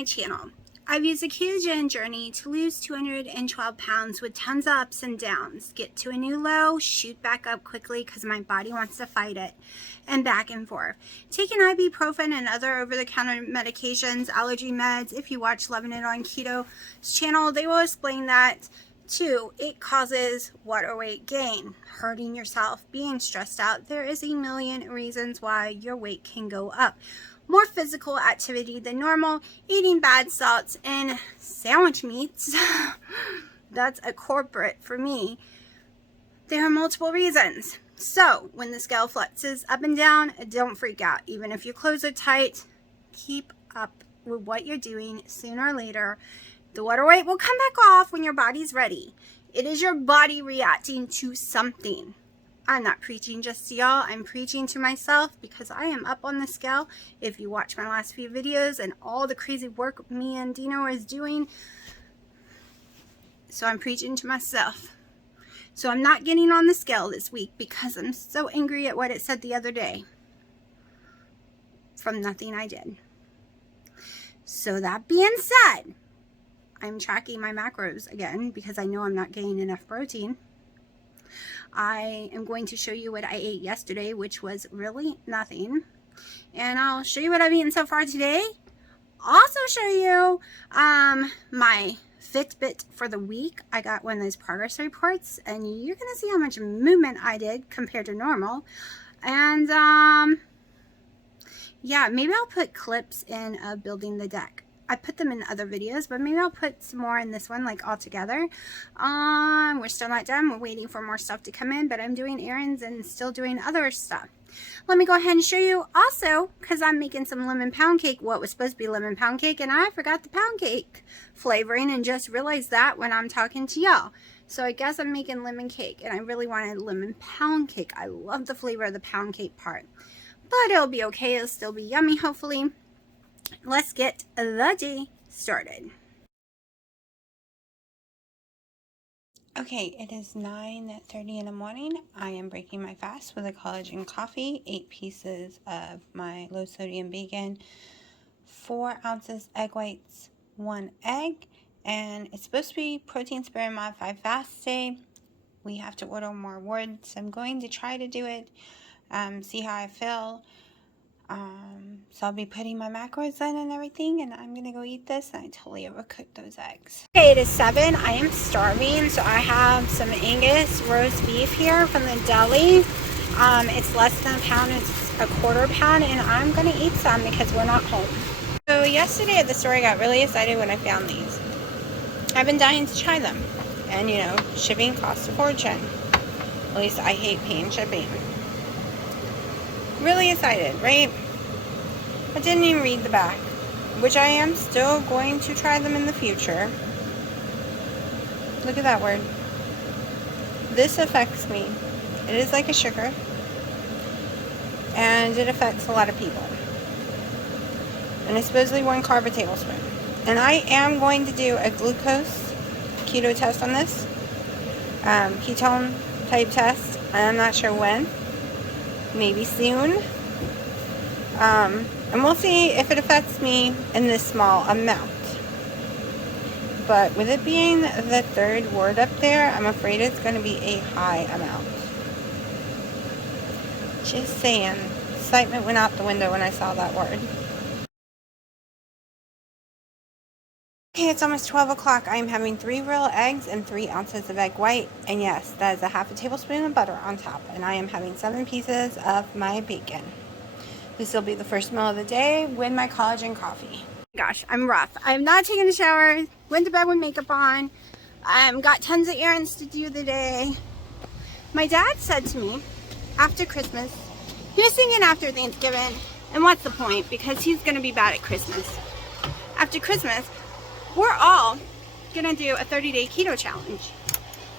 my channel. I've used a ketogenic journey to lose 212 pounds with tons of ups and downs. Get to a new low, shoot back up quickly because my body wants to fight it, and back and forth. Taking ibuprofen and other over-the-counter medications, allergy meds. If you watch It On Keto channel, they will explain that too. It causes water weight gain, hurting yourself, being stressed out. There is a million reasons why your weight can go up. More physical activity than normal, eating bad salts and sandwich meats. That's a corporate for me. There are multiple reasons. So when the scale flexes up and down, don't freak out. Even if your clothes are tight, keep up with what you're doing. Sooner or later, the water weight will come back off when your body's ready. It is your body reacting to something. I'm not preaching just to y'all, I'm preaching to myself because I am up on the scale. If you watch my last few videos and all the crazy work me and Dino is doing, so I'm preaching to myself. So I'm not getting on the scale this week because I'm so angry at what it said the other day from nothing I did. So that being said, I'm tracking my macros again because I know I'm not getting enough protein. I am going to show you what I ate yesterday, which was really nothing. And I'll show you what I've eaten so far today. Also show you my Fitbit for the week. I got one of those progress reports, and you're going to see how much movement I did compared to normal. And yeah, maybe I'll put clips in of building the deck. I put them in other videos, but maybe I'll put some more in this one, like all together. We're still not done. We're waiting for more stuff to come in, but I'm doing errands and still doing other stuff. Let me go ahead and show you also, because I'm making some lemon pound cake, what was supposed to be lemon pound cake, and I forgot the pound cake flavoring and just realized that when I'm talking to y'all. So I guess I'm making lemon cake, and I really wanted lemon pound cake. I love the flavor of the pound cake part, but it'll be okay. It'll still be yummy, hopefully. Let's get the day started. Okay, it is 9:30 in the morning. I am breaking my fast with a collagen coffee, 8 pieces of my low sodium bacon, 4 ounces egg whites, 1 egg, and it's supposed to be protein sparing modified fast day. We have to order more wood, so I'm going to try to do it, see how I feel. So I'll be putting my macros in and everything, and I'm gonna go eat this, and I totally overcooked those eggs. Okay, it is 7. I am starving, so I have some Angus roast beef here from the deli. It's less than a pound, it's a quarter pound, and I'm gonna eat some because we're not home. So yesterday at the store, I got really excited when I found these. I've been dying to try them, and you know, shipping costs a fortune. At least I hate paying shipping. Really excited, right? I didn't even read the back, which I am still going to try them in the future. Look at that word. This affects me. It is like a sugar, and it affects a lot of people. And it's supposedly 1 carb a tablespoon. And I am going to do a glucose keto test on this, ketone type test. I'm not sure when. Maybe soon. And we'll see if it affects me in this small amount. But with it being the 3rd word up there, I'm afraid it's going to be a high amount. Just saying. Excitement went out the window when I saw that word. Okay, it's almost 12 o'clock. I'm having 3 real eggs and 3 ounces of egg white. And yes, that is a half a tablespoon of butter on top. And I am having 7 pieces of my bacon. This will be the first meal of the day with my collagen coffee. Gosh, I'm rough. I have not taken a shower. Went to bed with makeup on. Got tons of errands to do the day. My dad said to me after Christmas, he was thinking after Thanksgiving, and what's the point? Because he's going to be bad at Christmas. After Christmas, we're all going to do a 30-day keto challenge.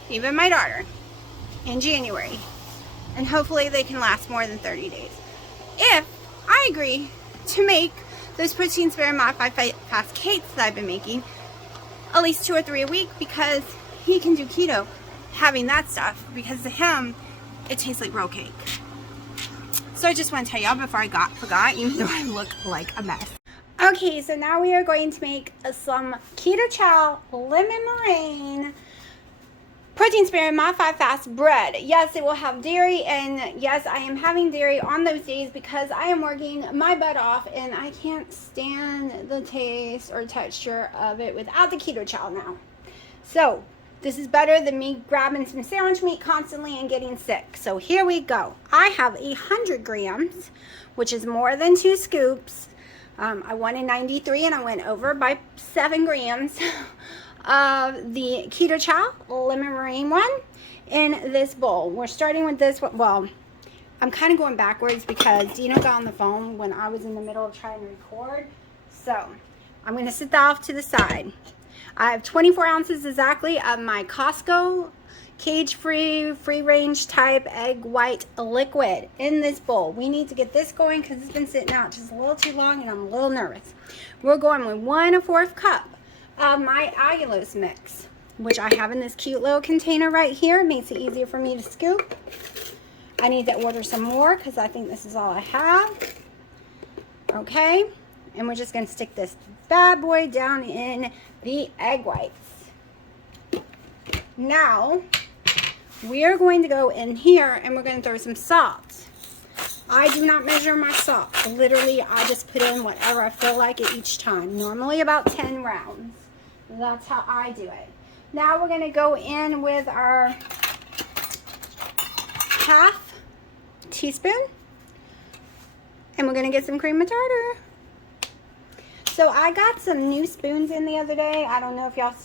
Even my daughter. In January. And hopefully they can last more than 30 days. If I agree to make those protein sparing modified fast cakes that I've been making at least 2 or 3 a week, because he can do keto having that stuff, because to him it tastes like roll cake. So I just want to tell y'all before I forgot, even though I look like a mess. Okay, so now we are going to make some keto chow lemon meringue protein sparing modified fast bread. Yes, it will have dairy, and yes, I am having dairy on those days because I am working my butt off and I can't stand the taste or texture of it without the keto chow now. So this is better than me grabbing some sandwich meat constantly and getting sick. So here we go. I have 100 grams, which is more than 2 scoops. I wanted 93 and I went over by 7 grams of the keto chow lemon meringue one in this bowl. We're starting with this one. Well, I'm kind of going backwards because Dino got on the phone when I was in the middle of trying to record. So I'm going to sit that off to the side. I have 24 ounces exactly of my Costco cage-free, free-range type egg white liquid in this bowl. We need to get this going because it's been sitting out just a little too long and I'm a little nervous. We're going with 1/4 cup of my allulose mix, which I have in this cute little container right here. It makes it easier for me to scoop. I need to order some more because I think this is all I have. Okay, and we're just going to stick this bad boy down in the egg whites. Now, we are going to go in here and we're going to throw some salt. I do not measure my salt. Literally, I just put in whatever I feel like it each time. Normally about 10 rounds. That's how I do it. Now we're going to go in with our 1/2 teaspoon. And we're going to get some cream of tartar. So I got some new spoons in the other day. I don't know if y'all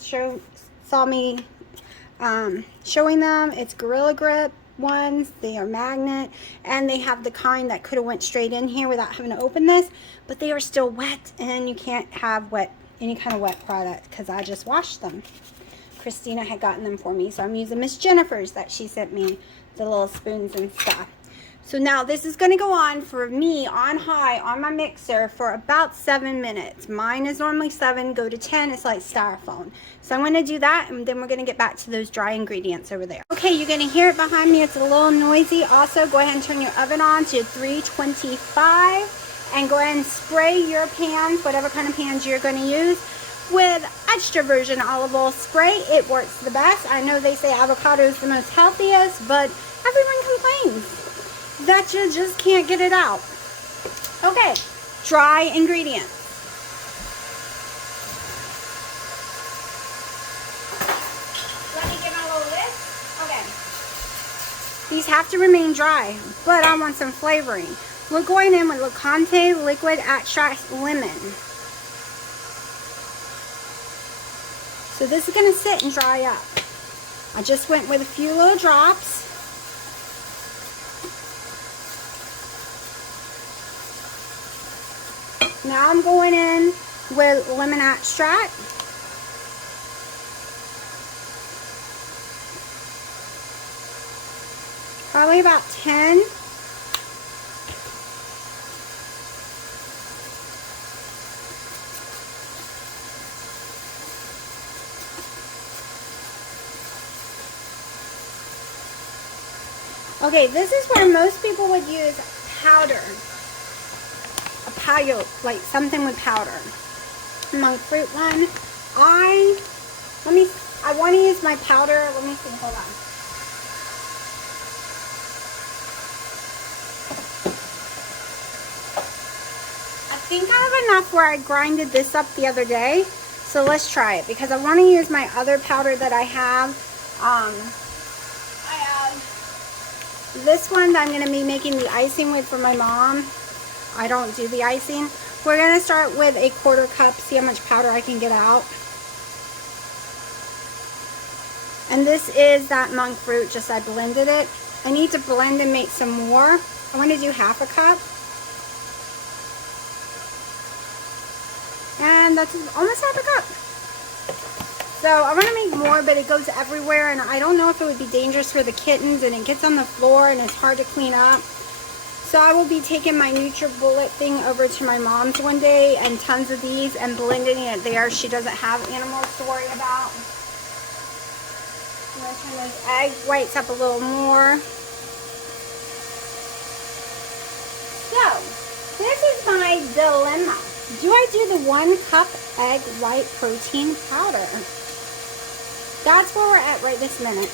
saw me showing them. It's Gorilla Grip ones. They are magnet, and they have the kind that could have went straight in here without having to open this, but they are still wet, and you can't have any kind of wet product because I just washed them. Christina had gotten them for me, so I'm using Miss Jennifer's that she sent me, the little spoons and stuff. So now this is going to go on for me on high on my mixer for about 7 minutes. Mine is normally 7, go to 10, it's like styrofoam. So I'm going to do that, and then we're going to get back to those dry ingredients over there. Okay, you're going to hear it behind me. It's a little noisy. Also, go ahead and turn your oven on to 325 and go ahead and spray your pans, whatever kind of pans you're going to use, with extra virgin olive oil spray. It works the best. I know they say avocado is the most healthiest, but everyone complains that you just can't get it out. Okay, dry ingredients. Let me get my little list. Okay. These have to remain dry, but I want some flavoring. We're going in with Lecante Liquid Extract Lemon. So this is going to sit and dry up. I just went with a few little drops. Now I'm going in with lemon extract. Probably about 10. Okay, this is where most people would use powder. Like something with powder. Monk fruit one. I want to use my powder. Let me see, hold on. I think I have enough where I grinded this up the other day. So let's try it because I want to use my other powder that I have. I have this one that I'm going to be making the icing with for my mom. I don't do the icing. We're going to start with a 1/4 cup, see how much powder I can get out. And this is that monk fruit, just I blended it. I need to blend and make some more. I want to do 1/2 cup. And that's almost 1/2 cup. So I want to make more, but it goes everywhere, and I don't know if it would be dangerous for the kittens, and it gets on the floor, and it's hard to clean up. So I will be taking my NutriBullet thing over to my mom's one day and tons of these and blending it there. She doesn't have animals to worry about. I'm going to turn those egg whites up a little more. So, this is my dilemma. Do I do the 1 cup egg white protein powder? That's where we're at right this minute.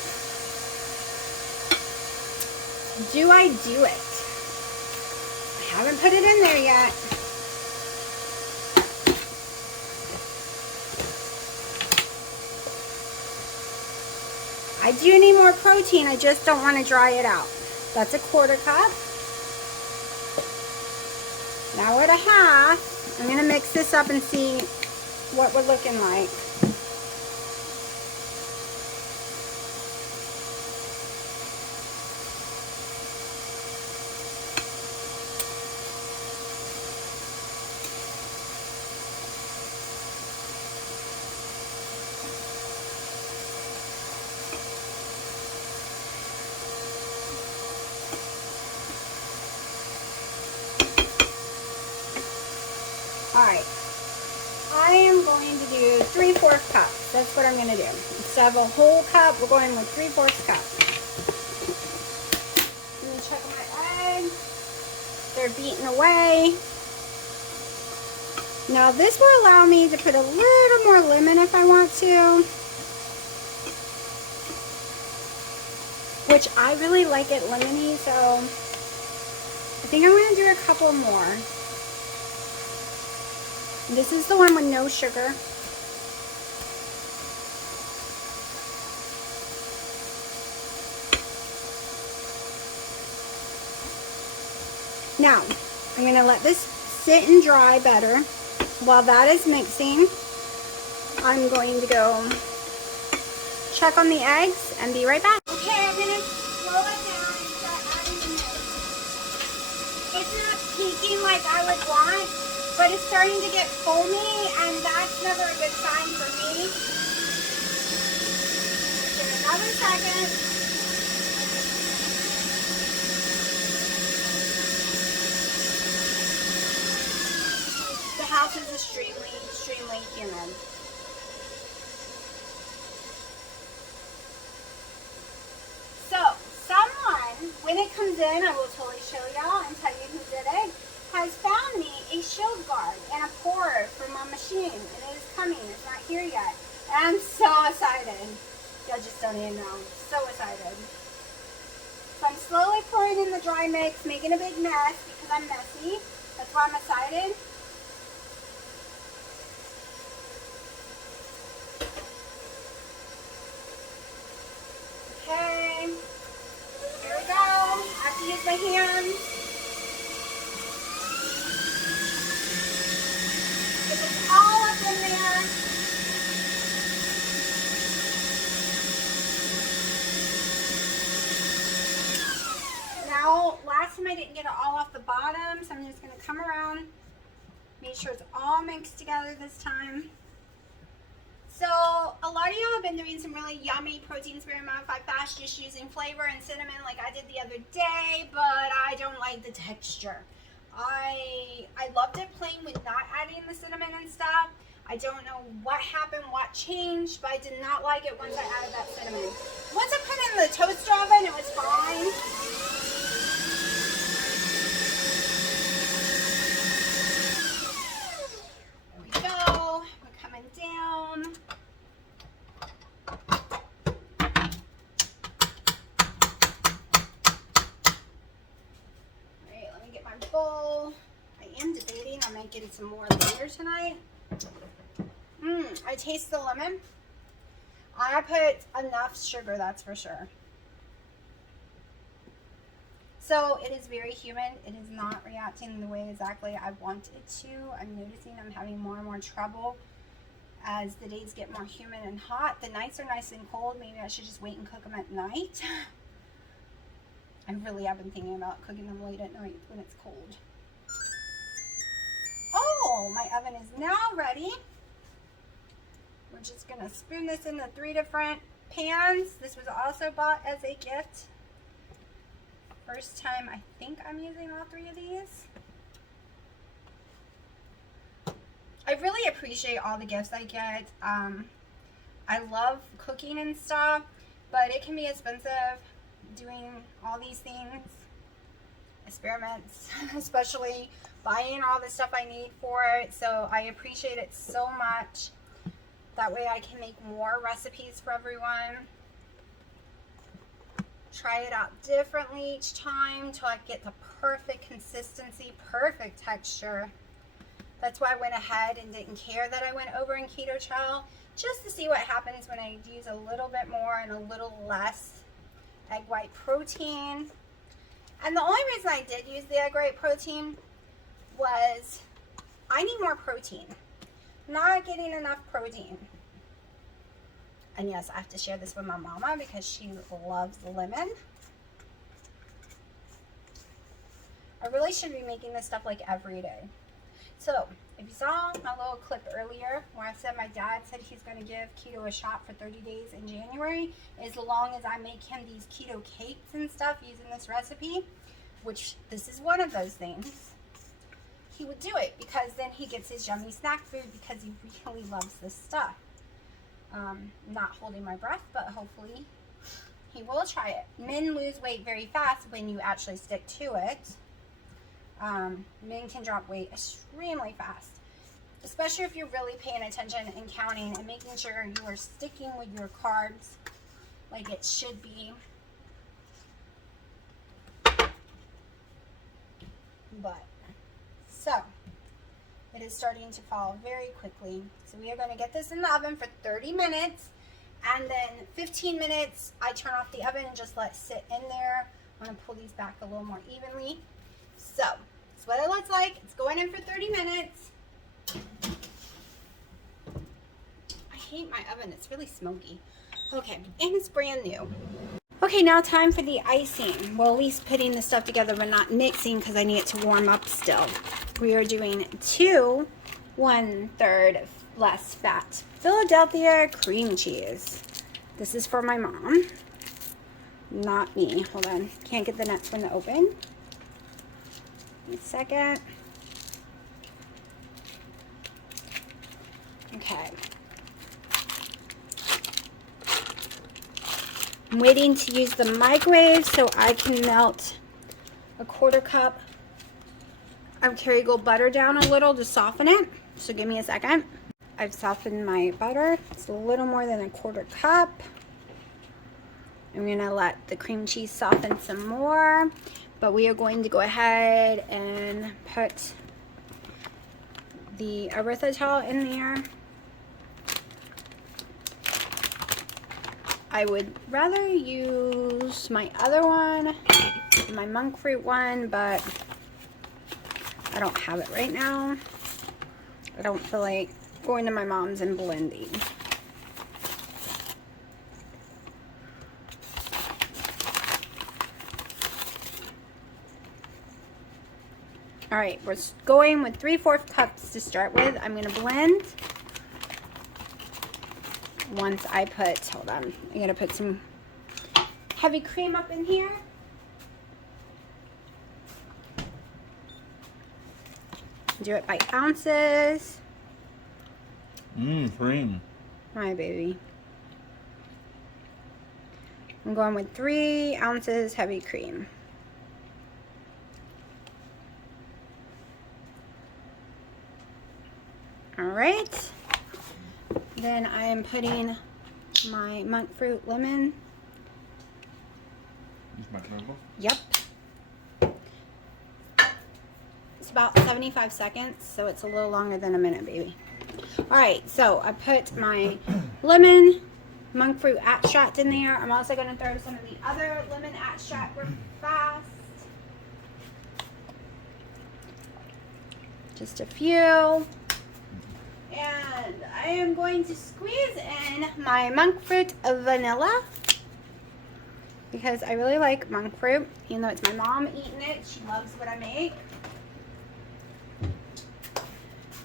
Do I do it? I haven't put it in there yet. I do need more protein, I just don't want to dry it out. That's a 1/4 cup. Now we're at 1/2. I'm going to mix this up and see what we're looking like. Alright, I am going to do 3/4 cups. That's what I'm going to do. Instead of a whole cup, we're going with 3/4 cup. I'm going to check my eggs. They're beaten away. Now this will allow me to put a little more lemon if I want to. Which I really like it lemony, so I think I'm going to do a couple more. This is the one with no sugar. Now, I'm going to let this sit and dry better. While that is mixing, I'm going to go check on the eggs and be right back. Okay, I'm going to slow it down and start adding the milk. It's not peaking like I would want, but it's starting to get foamy, and that's never a good sign for me. Give it another second. The house is extremely humid. So, someone, when it comes in, I will totally show y'all and tell you who did it, has found me a shield guard and a pourer for my machine, and it is coming. It's not here yet, and I'm so excited. Y'all just don't even know. So excited. So I'm slowly pouring in the dry mix, making a big mess because I'm messy. That's why I'm excited. Okay, here we go. I have to use my hands. All up in there. Now, last time I didn't get it all off the bottom, so I'm just going to come around, make sure it's all mixed together this time. So, a lot of y'all have been doing some really yummy protein sparing modified fast just using flavor and cinnamon like I did the other day, but I don't like the texture. I loved it plain with not adding the cinnamon and stuff. I don't know what happened, what changed, but I did not like it once I added that cinnamon. Once I put it in the toaster oven, it was fine. There we go. We're coming down. Alright, let me get my bowl. I am debating on making some more later tonight. I taste the lemon. I put enough sugar, that's for sure. So it is very humid. It is not reacting the way exactly I want it to. I'm noticing I'm having more and more trouble as the days get more humid and hot. The nights are nice and cold. Maybe I should just wait and cook them at night. I really have been thinking about cooking them late at night when it's cold. Oh, my oven is now ready. We're just going to spoon this into 3 different pans. This was also bought as a gift. First time I think I'm using all 3 of these. I really appreciate all the gifts I get. I love cooking and stuff, but it can be expensive doing all these things, experiments, especially buying all the stuff I need for it. So I appreciate it so much. That way I can make more recipes for everyone. Try it out differently each time till I get the perfect consistency, perfect texture. That's why I went ahead and didn't care that I went over in keto chow, just to see what happens when I use a little bit more and a little less egg white protein. And the only reason I did use the egg white protein was I need more protein. Not getting enough protein. And yes, I have to share this with my mama because she loves lemon. I really should be making this stuff like every day. So, if you saw my little clip earlier where I said my dad said he's going to give keto a shot for 30 days in January, as long as I make him these keto cakes and stuff using this recipe, which this is one of those things, he would do it because then he gets his yummy snack food because he really loves this stuff. Not holding my breath, but hopefully he will try it. Men lose weight very fast when you actually stick to it. Men can drop weight extremely fast, especially if you're really paying attention and counting and making sure you are sticking with your carbs like it should be. But, so, it is starting to fall very quickly. So we are going to get this in the oven for 30 minutes. And then 15 minutes, I turn off the oven and just let it sit in there. I'm going to pull these back a little more evenly. So, that's what it looks like. It's going in for 30 minutes. I hate my oven. It's really smoky. Okay, and it's brand new. Okay, now time for the icing. Well, at least putting the stuff together, but not mixing because I need it to warm up still. We are doing 2 1/3 less fat Philadelphia cream cheese. This is for my mom, not me. Hold on, can't get the nuts when to open. Wait a second. Okay. I'm waiting to use the microwave so I can melt a 1/4 cup of Kerrygold butter down a little to soften it. So give me a second. I've softened my butter. It's a little more than a 1/4 cup. I'm gonna let the cream cheese soften some more, but we are going to go ahead and put the erythritol in there. I would rather use my other one, my monk fruit one, but I don't have it right now. I don't feel like going to my mom's and blending. All right, we're going with 3/4 cups to start with. I'm gonna blend. Once I put, hold on, I'm gonna put some heavy cream up in here. Do it by ounces. Cream. My baby. I'm going with 3 ounces heavy cream. All right. Then I am putting my monk fruit lemon. Yep. It's about 75 seconds, so it's a little longer than a minute, baby. All right, so I put my lemon monk fruit extract in there. I'm also going to throw some of the other lemon extract real fast. Just a few. And I am going to squeeze in my monk fruit vanilla because I really like monk fruit. Even though it's my mom eating it, she loves what I make.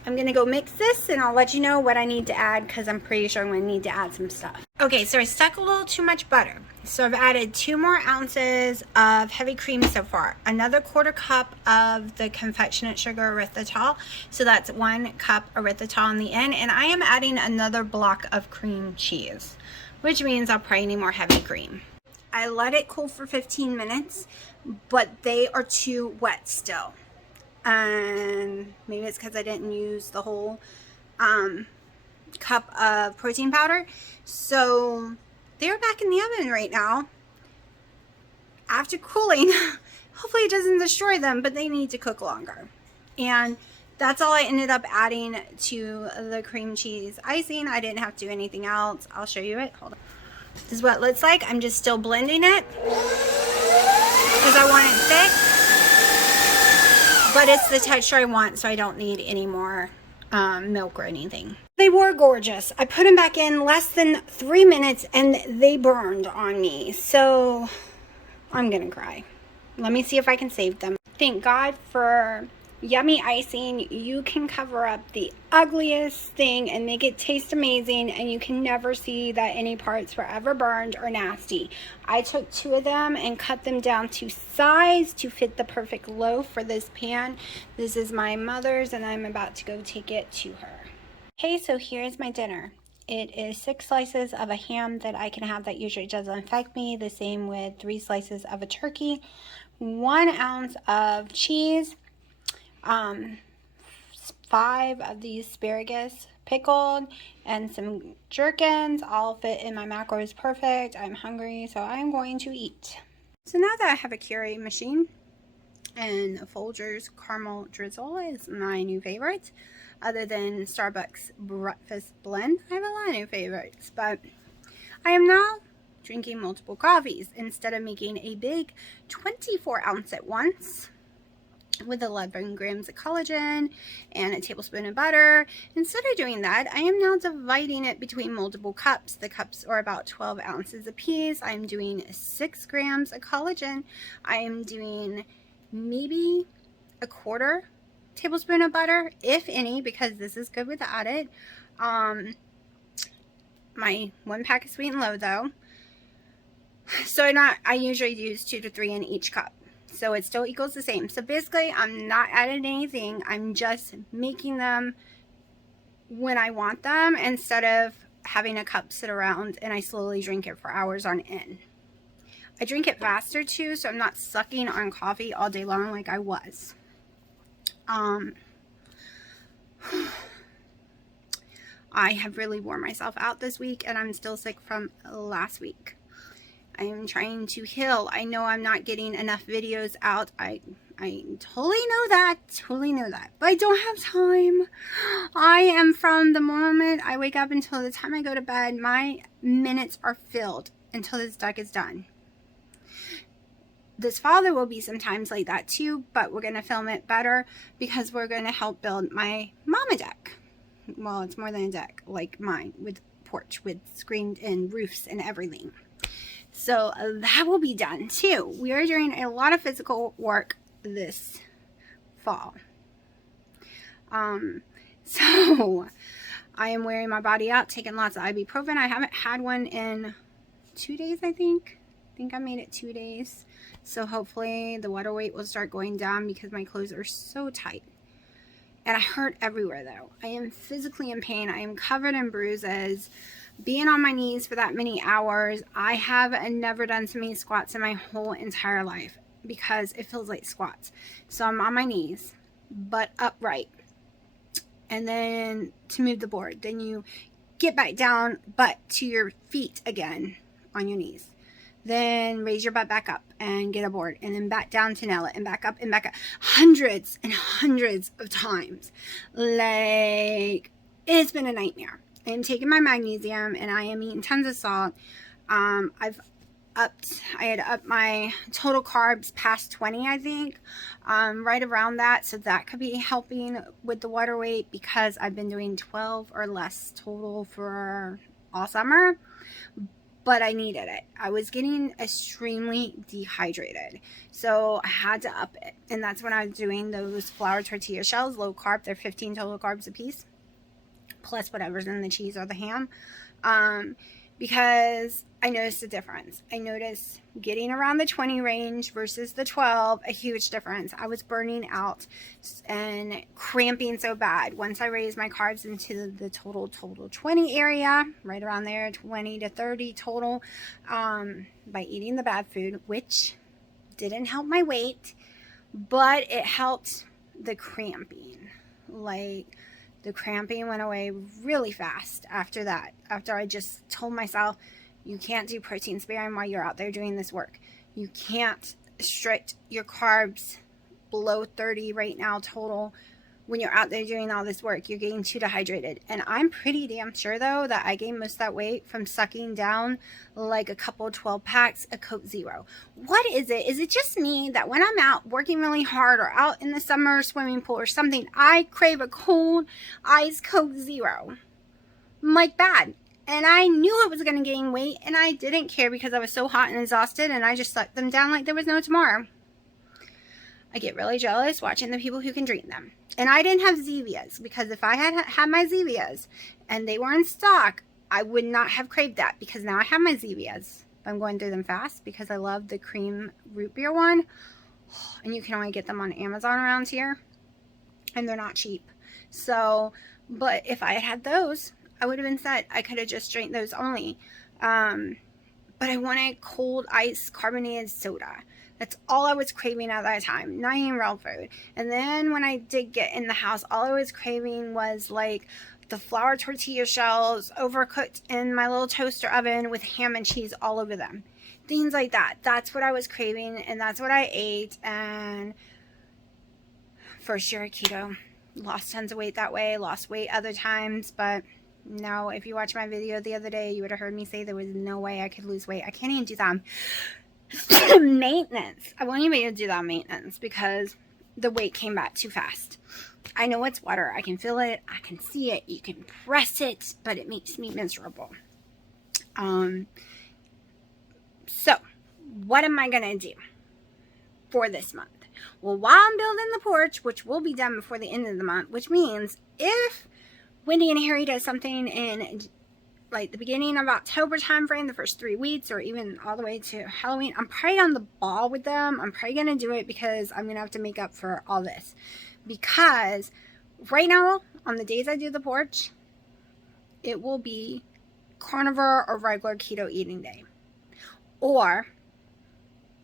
I'm going to go mix this and I'll let you know what I need to add because I'm pretty sure I'm going to need to add some stuff. Okay, so I stuck a little too much butter. So I've added 2 more ounces of heavy cream so far. Another 1/4 cup of the confectionate sugar erythritol. So that's 1 cup erythritol on the end. And I am adding another block of cream cheese, which means I'll probably need more heavy cream. I let it cool for 15 minutes. but they are too wet still. And maybe it's because I didn't use the whole cup of protein powder. So they're back in the oven right now after cooling. Hopefully it doesn't destroy them, but they need to cook longer. And that's all I ended up adding to the cream cheese icing. I didn't have to do anything else. I'll show you it. Hold on. This is what it looks like. I'm just still blending it because I want it thick, but it's the texture I want, so I don't need any more milk or anything. They were gorgeous. I put them back in less than 3 minutes and they burned on me, so I'm gonna cry. Let me see if I can save them. Thank God for yummy icing. You can cover up the ugliest thing and make it taste amazing, and you can never see that any parts were ever burned or nasty. I took 2 of them and cut them down to size to fit the perfect loaf for this pan. This is my mother's and I'm about to go take it to her. Okay, so here's my dinner. It is 6 slices of a ham that I can have that usually doesn't affect me. The same with 3 slices of a turkey, 1 ounce of cheese, 5 of these asparagus pickled, and some gherkins. All fit in my macros perfect. I'm hungry, so I'm going to eat. So now that I have a Keurig machine, and Folgers caramel drizzle is my new favorite, other than Starbucks breakfast blend. I have a lot of new favorites, but I am now drinking multiple coffees instead of making a big 24 ounce at once with 11 grams of collagen and a tablespoon of butter. Instead of doing that, I am now dividing it between multiple cups. The cups are about 12 ounces a piece. I'm doing 6 grams of collagen. I am doing maybe a quarter tablespoon of butter, if any, because this is good without it. My 1 pack is sweet and low though, so I usually use 2 to 3 in each cup, so it still equals the same. So basically I'm not adding anything, I'm just making them when I want them instead of having a cup sit around and I slowly drink it for hours on end. I drink it faster too, so I'm not sucking on coffee all day long like I was. I have really worn myself out this week and I'm still sick from last week. I am trying to heal. I know I'm not getting enough videos out. I totally know that, but I don't have time. I am, from the moment I wake up until the time I go to bed, my minutes are filled until this deck is done. This fall there will be some times like that too, but we're going to film it better because we're going to help build my mama deck. Well, it's more than a deck like mine, with porch, with screened-in roofs and everything. So that will be done too. We are doing a lot of physical work this fall. So I am wearing my body out, taking lots of ibuprofen. I haven't had one in 2 days, I think. I made it 2 days. So hopefully the water weight will start going down because my clothes are so tight. And I hurt everywhere though. I am physically in pain. I am covered in bruises. Being on my knees for that many hours, I have never done so many squats in my whole entire life because it feels like squats. So I'm on my knees, but upright. And then to move the board, then you get back down, but to your feet again on your knees. Then raise your butt back up and get a board, and then back down to nail it, and back up and back up. Hundreds and hundreds of times. Like, it's been a nightmare. I am taking my magnesium and I am eating tons of salt. I had upped my total carbs past 20, I think, right around that. So that could be helping with the water weight because I've been doing 12 or less total for all summer. But I needed it. I was getting extremely dehydrated. So I had to up it. And that's when I was doing those flour tortilla shells, low carb. They're 15 total carbs a piece, plus whatever's in the cheese or the ham. Because I noticed a difference. I noticed getting around the 20 range versus the 12, a huge difference. I was burning out and cramping so bad. Once I raised my carbs into the total 20 area, right around there, 20 to 30 total, by eating the bad food, which Didn't help my weight, but it helped the cramping. Like, the cramping went away really fast after that. After I just told myself, you can't do protein sparing while you're out there doing this work. You can't restrict your carbs below 30 right now total. When you're out there doing all this work, you're getting too dehydrated. And I'm pretty damn sure, though, that I gained most of that weight from sucking down like a couple 12 packs of Coke Zero. What is it? Is it just me that when I'm out working really hard or out in the summer swimming pool or something, I crave a cold ice Coke Zero? I'm like, bad. And I knew it was going to gain weight, and I didn't care because I was so hot and exhausted, and I just sucked them down like there was no tomorrow. I get really jealous watching the people who can drink them. And I didn't have Zevias, because if I had my Zevias and they were in stock, I would not have craved that, because now I have my Zevias. I'm going through them fast because I love the cream root beer one. And you can only get them on Amazon around here. And they're not cheap. So, but if I had those, I would have been set. I could have just drank those only. But I wanted cold ice carbonated soda. That's all I was craving at that time, not even real food. And then when I did get in the house, all I was craving was like the flour tortilla shells overcooked in my little toaster oven with ham and cheese all over them. Things like that. That's what I was craving, and that's what I ate. And first year of keto, lost tons of weight that way, lost weight other times, but no, if you watched my video the other day, you would have heard me say there was no way I could lose weight. I can't even do that. Maintenance. I won't even be able to do that on maintenance because the weight came back too fast. I know it's water. I can feel it. I can see it. You can press it, but it makes me miserable. So what am I going to do for this month? Well, while I'm building the porch, which will be done before the end of the month, which means if Wendy and Harry does something in like the beginning of October time frame, the first 3 weeks, or even all the way to Halloween, I'm probably on the ball with them. I'm probably going to do it because I'm going to have to make up for all this. Because right now, on the days I do the porch, it will be carnivore or regular keto eating day. Or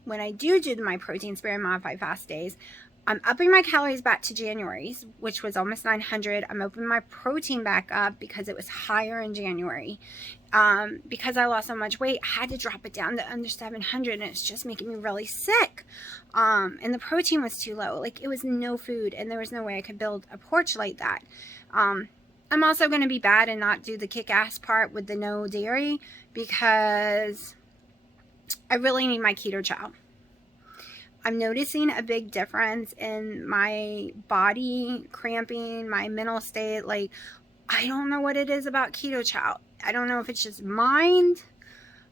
when I do my protein sparing modified fast days, I'm upping my calories back to January's, which was almost 900. I'm upping my protein back up because it was higher in January. Because I lost so much weight, I had to drop it down to under 700, and it's just making me really sick. And the protein was too low. Like, it was no food, and there was no way I could build a porch like that. I'm also going to be bad and not do the kick-ass part with the no dairy because I really need my keto chow. I'm noticing a big difference in my body cramping, my mental state. Like, I don't know what it is about keto chow. I don't know if it's just mind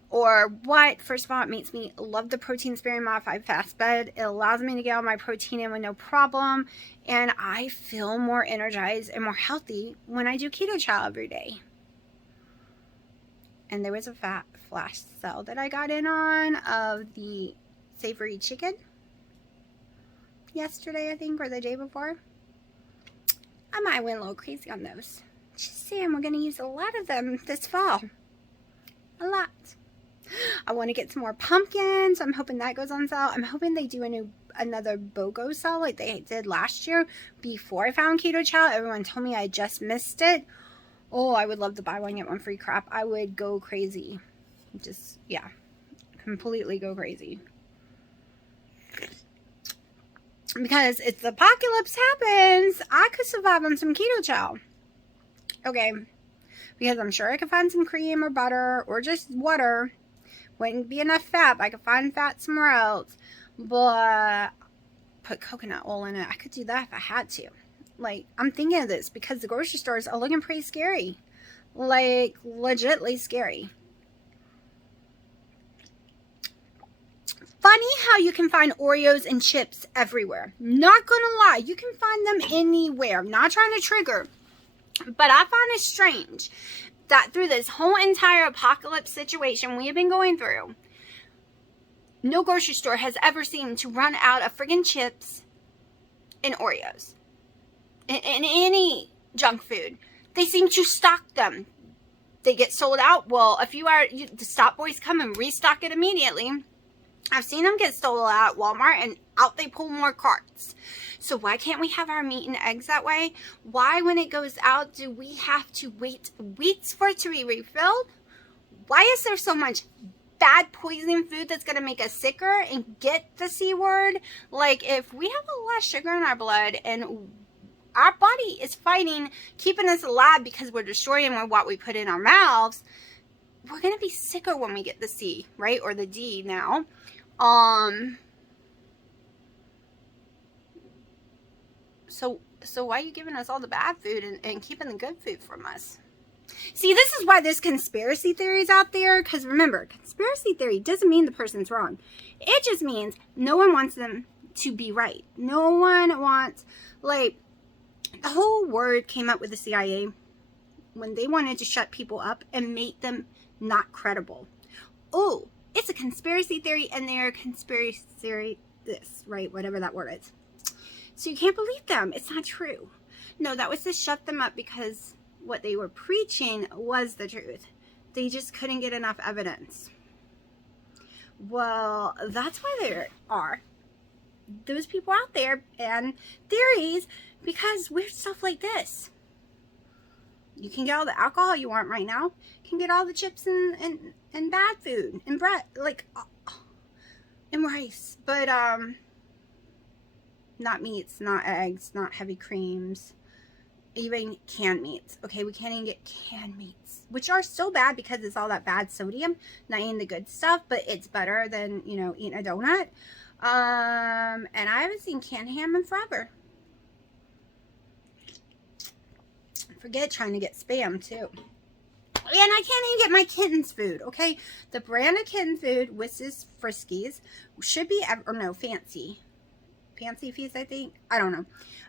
or what. First of all, it makes me love the protein sparing modified fast bed. It allows me to get all my protein in with no problem. And I feel more energized and more healthy when I do keto chow every day. And there was a fat flash sale that I got in on of the savory chicken yesterday, I think, or the day before. I might went a little crazy on those. Just saying, we're going to use a lot of them this fall. A lot. I want to get some more pumpkins. I'm hoping that goes on sale. I'm hoping they do another BOGO sale like they did last year before I found keto chow. Everyone told me I just missed it. Oh, I would love to buy one, get one free crap. I would go crazy. Just, yeah, completely go crazy. Because if the apocalypse happens, I could survive on some keto chow. Okay. Because I'm sure I could find some cream or butter or just water. Wouldn't be enough fat, but I could find fat somewhere else. But put coconut oil in it. I could do that if I had to. Like, I'm thinking of this because the grocery stores are looking pretty scary. Like, legitly scary. Funny how you can find Oreos and chips everywhere. Not gonna lie, you can find them anywhere. I'm not trying to trigger, but I find it strange that through this whole entire apocalypse situation we have been going through, no grocery store has ever seemed to run out of friggin' chips and Oreos. In any junk food, they seem to stock them. They get sold out. Well, a few hours, the Stop Boys come and restock it immediately. I've seen them get stolen at Walmart and out they pull more carts. So why can't we have our meat and eggs that way? Why, when it goes out, do we have to wait weeks for it to be refilled? Why is there so much bad poison food that's going to make us sicker and get the C word? Like, if we have a lot of sugar in our blood and our body is fighting, keeping us alive because we're destroying what we put in our mouths, we're going to be sicker when we get the C, right? Or the D now. So why are you giving us all the bad food and keeping the good food from us? See, this is why there's conspiracy theories out there. Because remember, conspiracy theory doesn't mean the person's wrong. It just means no one wants them to be right. No one wants, like, the whole word came up with the CIA when they wanted to shut people up and make them not credible. Oh, it's a conspiracy theory and they're a conspiracy theory this, right? Whatever that word is. So you can't believe them. It's not true. No, that was to shut them up because what they were preaching was the truth. They just couldn't get enough evidence. Well, that's why there are those people out there and theories, because weird stuff like this. You can get all the alcohol you want right now. You can get all the chips and bad food and bread, like, and rice. But, not meats, not eggs, not heavy creams, even canned meats. Okay, we can't even get canned meats, which are so bad because it's all that bad sodium, not eating the good stuff, but it's better than, you know, eating a donut. And I haven't seen canned ham in forever. Forget trying to get Spam too. And I can't even get my kittens food, okay? The brand of kitten food, which is Friskies, should be, or no, Fancy Feast, I think. I don't know.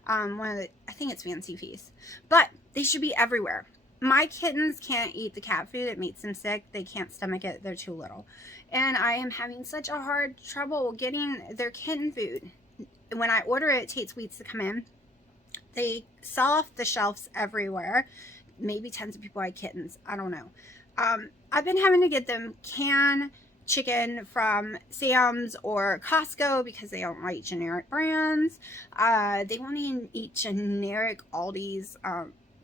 I think it's Fancy Feast. But they should be everywhere. My kittens can't eat the cat food. It makes them sick. They can't stomach it. They're too little. And I am having such a hard trouble getting their kitten food. When I order it, it takes weeks to come in. They sell off the shelves everywhere. Maybe tons of people like kittens. I don't know. I've been having to get them canned chicken from Sam's or Costco because they don't like generic brands. They won't even eat generic Aldi's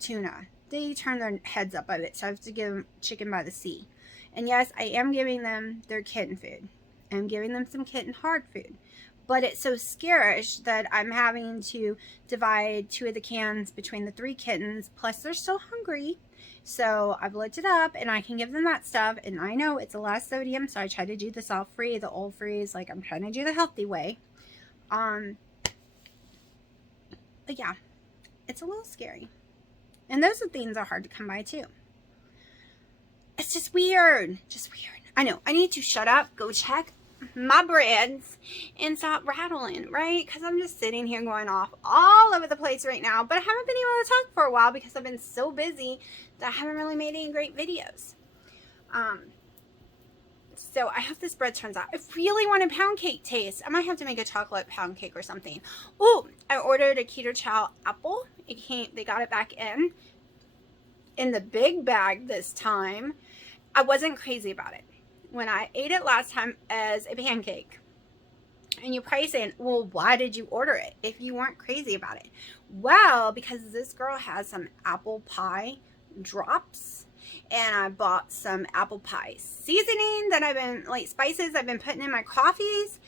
tuna. They turn their heads up of it, so I have to give them chicken by the sea. And yes, I am giving them their kitten food. I'm giving them some kitten hard food. But it's so scarce that I'm having to divide 2 of the cans between the 3 kittens. Plus, they're so hungry. So I've looked it up and I can give them that stuff. And I know it's a lot of sodium, so I try to do the salt free, the old freeze. Like, I'm trying to do the healthy way. But yeah, it's a little scary. And those are things that are hard to come by too. It's just weird. Just weird. I know. I need to shut up, go check my breads, and stop rattling, right? Because I'm just sitting here going off all over the place right now. But I haven't been able to talk for a while because I've been so busy that I haven't really made any great videos. So I hope this bread turns out. I really want a pound cake taste. I might have to make a chocolate pound cake or something. Oh, I ordered a Keto Chow apple. It came, they got it back in the big bag this time. I wasn't crazy about it when I ate it last time as a pancake. And you're probably saying, well, why did you order it if you weren't crazy about it? Well, because this girl has some apple pie drops. And I bought some apple pie seasoning that I've been, like, spices I've been putting in my coffees.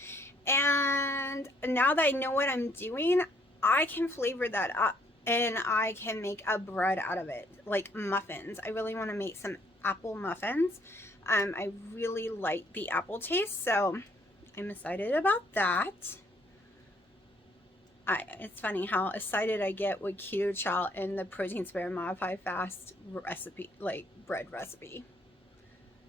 And now that I know what I'm doing, I can flavor that up. And I can make a bread out of it, like muffins. I really want to make some apple muffins. I really like the apple taste, so I'm excited about that. It's funny how excited I get with Keto Chow and the protein sparing modified fast recipe, like bread recipe.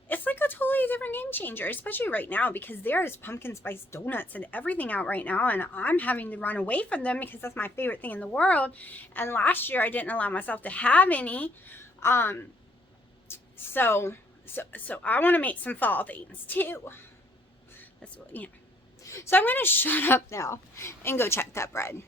It's like a totally different game changer, especially right now because there's pumpkin spice donuts and everything out right now, and I'm having to run away from them because that's my favorite thing in the world. And last year I didn't allow myself to have any. So I want to make some fall things too. That's what, you know. So I'm going to shut up now and go check that bread.